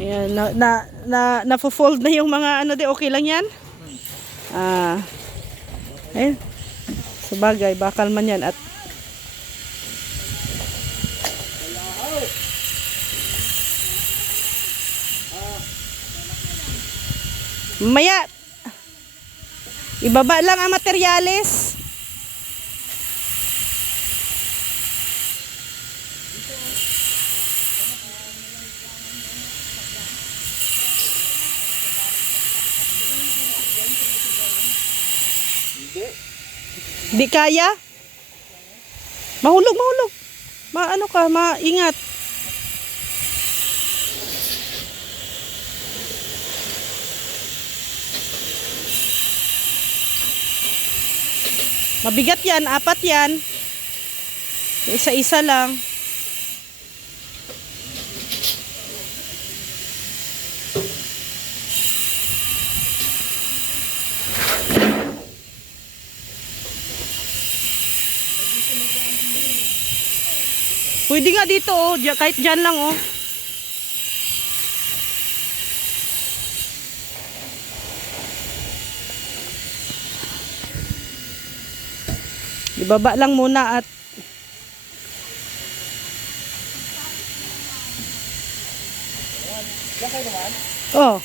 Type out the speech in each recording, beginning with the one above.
Ayan, na-fold na yung mga ano di, okay lang yan? Ayun. Sabagay, bakal man yan at maya, ibaba lang ang materyales. Di kaya? Mahulog, mahulog. Ano ka, maingat. Mabigat yan, 4 yan. Isa-isa lang. Pwede nga dito oh, kahit dyan lang oh. Ibaba lang muna at oh.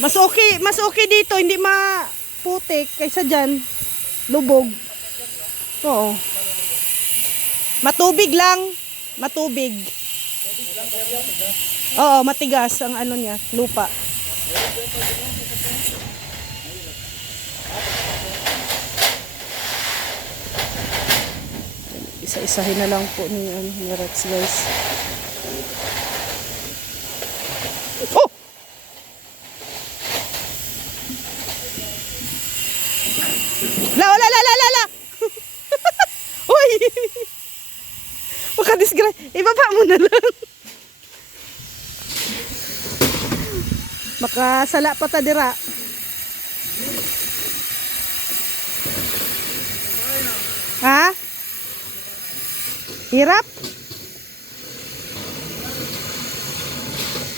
Mas okay dito, hindi maputik kaysa dyan. Lubog. Oo. Matubig lang. Matubig. Oo, matigas ang ano niya, lupa. Isa-isahin na lang po ni Rex, guys. Oh! La! Uy! Makadisgra. Ibaba mo na lang. Makasala pa ta dira. Ha? Hirap?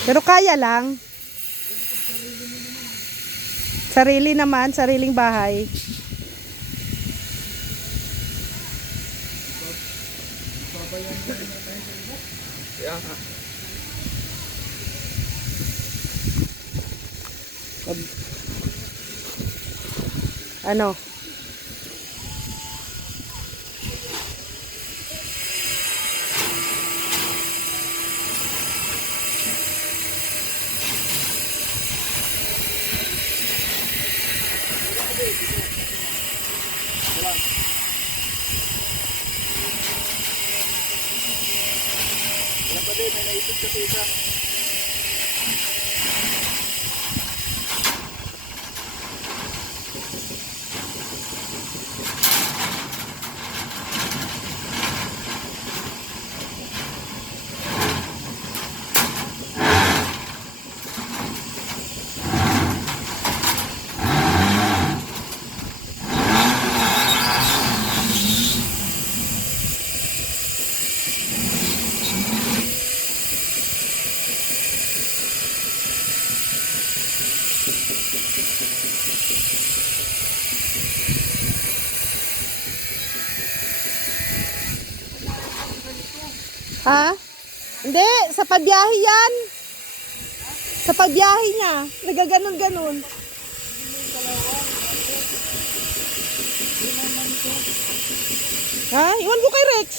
Pero kaya lang. Sarili naman, sariling bahay. Ano? May naipit kasi isa. Ha? Hindi, sa pagbiyahe yan. Sa pagbiyahe niya, nagaganon-ganon. Ha? Iwan ko kay Rex.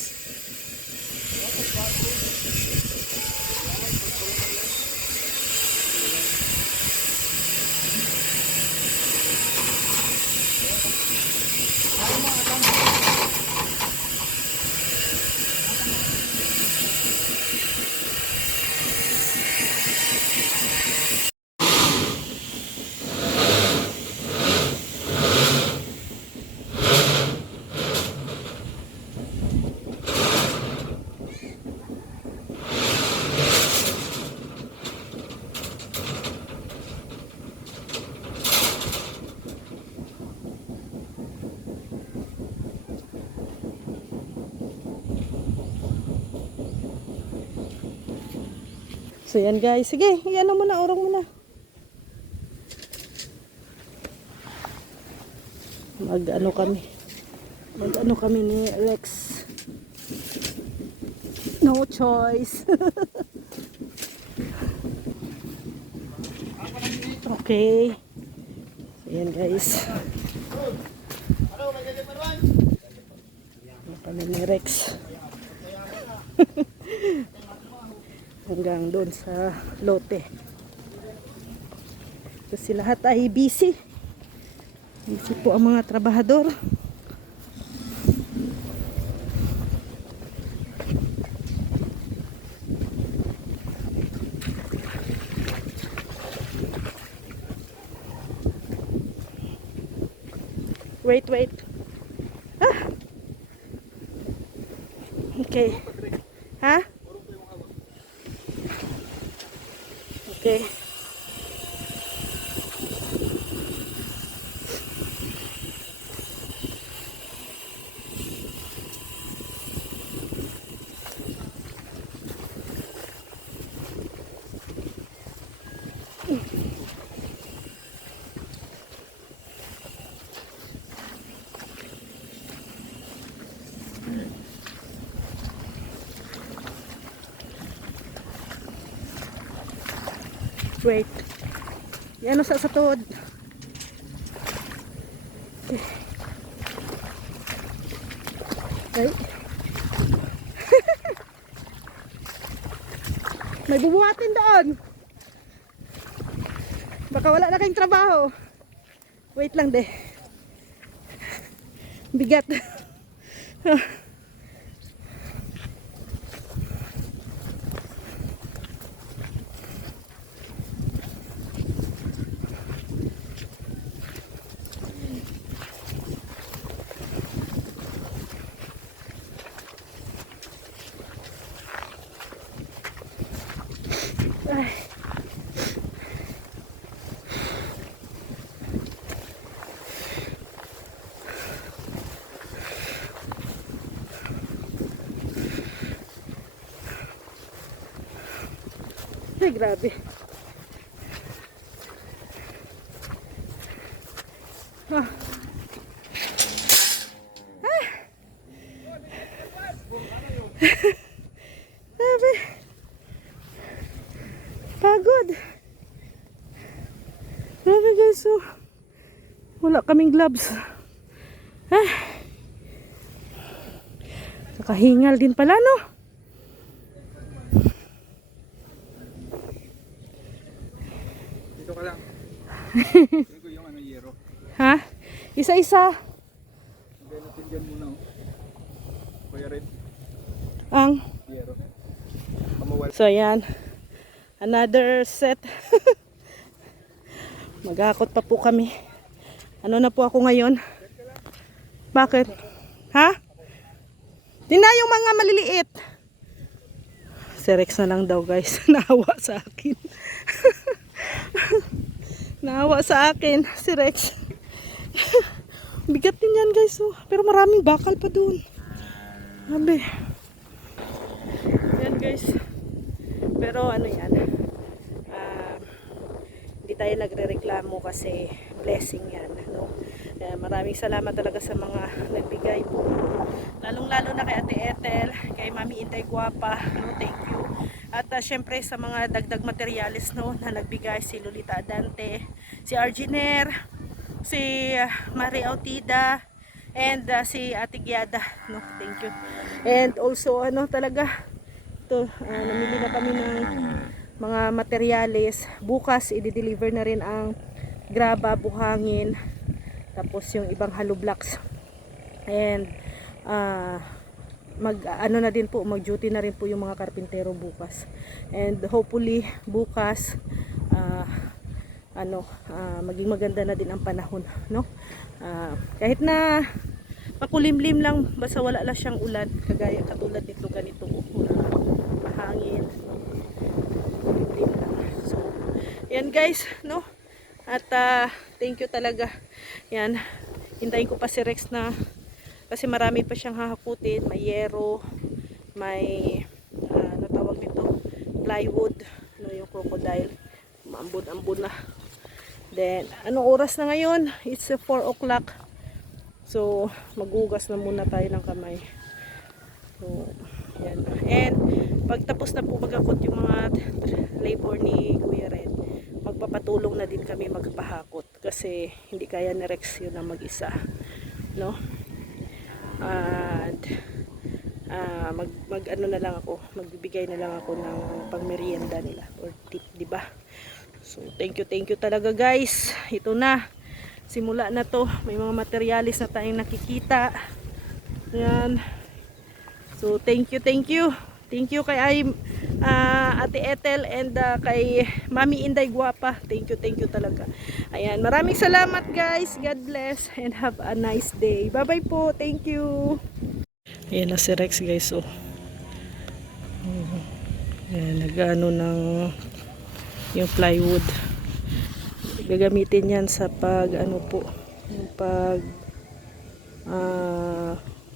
So yan guys, sige, yan mo na, orong mo na. Mag-ano kami ni Rex. No choice. Okay. So yan guys. Ano kami ni Rex. Hanggang doon sa lote. Kasi lahat ay busy. Busy po ang mga trabahador. Wait. Ah. Okay. Ha? Okay. Wait. Yan o sa tuod. Okay. May bubuhatin doon. Baka wala na kayong trabaho. Wait lang de. Bigat. Ay. Ay, grabe. Ah. Ah. Grabe. Pagod. Grabe guys, so wala kaming gloves. Ah. Nakahingal din pala, no? Dito ka lang. Ito yung ano, yero. Ha? Isa-isa. Hindi natin dyan muna. Kuya Red, Ang. yero. Kamawal. So, yan. Another set. Maghakot pa po kami. Ano na po ako ngayon? Bakit? Ha? Di na yung mga maliliit. Si Rex na lang daw guys. Naawa sa akin. Naawa sa akin si Rex. Bigat din yan guys. Oh. Pero maraming bakal pa dun. Sabi. Yan guys. Pero ano yan. Hindi tayo nagre-reklamo kasi blessing yan. No? Maraming salamat talaga sa mga nagbigay po. Lalong-lalo na kay Ate Ethel, kay Mami Inday Guapa. No? Thank you. At syempre sa mga dagdag materialis no, na nagbigay, si Lolita Adante, si Arginer, si Marie Autida, and si Ate Giada. No? Thank you. And also ano talaga, ito, namili na kami ng mga materyales. Bukas i-deliver na rin ang graba, buhangin, tapos yung ibang hollow blocks. And mag ano na din po, mag-duty na rin po yung mga karpintero bukas. And hopefully bukas maging maganda na din ang panahon, no? Kahit na makulimlim lang, basta wala lang siyang ulan, kagaya katulad nito ganito, mahangin, no? Kulimlim lang. So, yan guys, no? At thank you talaga. Yan, hintayin ko pa si Rex na kasi marami pa siyang hahakutin. May yero, may ano tawag nito, plywood, no, crocodile. Maambon-ambon na. Then, anong oras na ngayon? It's 4 o'clock. So, maghugas na muna tayo ng kamay. So, yan. And, pagtapos na po magakot yung mga labor ni Kuya Red, magpapatulong na din kami magpahakot. Kasi, hindi kaya ni Rex yun na mag-isa. No? At, mag ano na lang ako, magbibigay na lang ako ng pangmerienda nila or tip, di ba? So, thank you talaga guys. Ito na. Simula na to. May mga materialis na tayong nakikita. Yan. So, thank you. Thank you kay Ate Ethel and kay Mami Inday Guapa. Thank you talaga. Ayan. Maraming salamat guys. God bless and have a nice day. Bye-bye po. Thank you. Ayan na si Rex guys. Oh. Ayan. Nag-ano ng yung plywood. Gagamitin yan sa pag ano po. Yung pag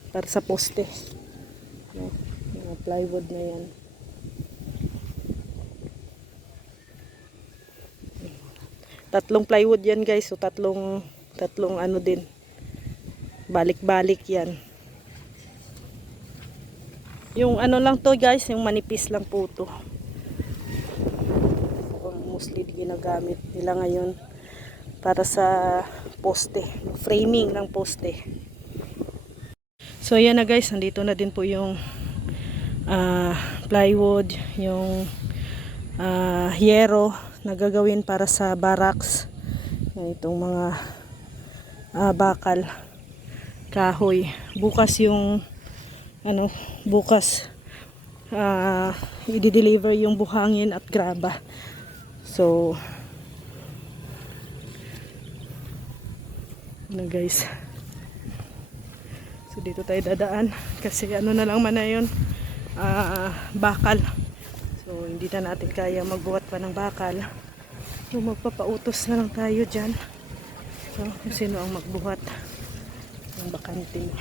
para sa poste. Yung plywood na yan. Tatlong plywood yan guys. So tatlong ano din. Balik-balik yan. Yung ano lang to guys, yung manipis lang po to. Mostly ginagamit nila ngayon para sa poste, framing ng poste. So ayan na guys, nandito na din po yung plywood, yung hierro na gagawin para sa barracks. Itong mga bakal, kahoy. Bukas yung bukas i-deliver yung buhangin at graba. So guys, so dito tayo dadaan kasi ano na lang man na yun, bakal. So hindi na natin kaya magbuhat pa ng bakal. So magpapautos na lang tayo dyan. So kung sino ang magbuhat ng bakanting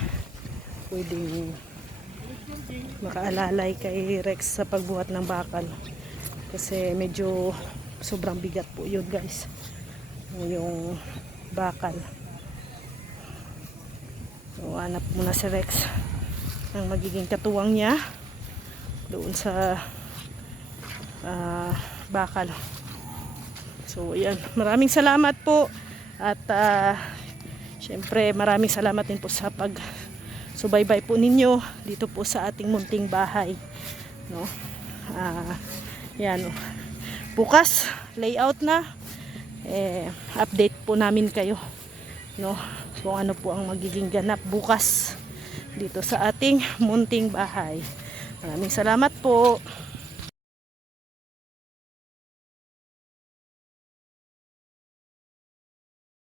pwedeng makaalalay kay Rex sa pagbuhat ng bakal, kasi medyo sobrang bigat po yun guys, yung bakal. So hanap muna si Rex ang magiging katuwang niya doon sa bakal. So ayan, maraming salamat po at syempre maraming salamat din po sa subaybay po ninyo dito po sa ating munting bahay, no? Yan, bukas layout na, update po namin kayo, no, kung ano po ang magiging ganap bukas dito sa ating munting bahay. Maraming salamat po.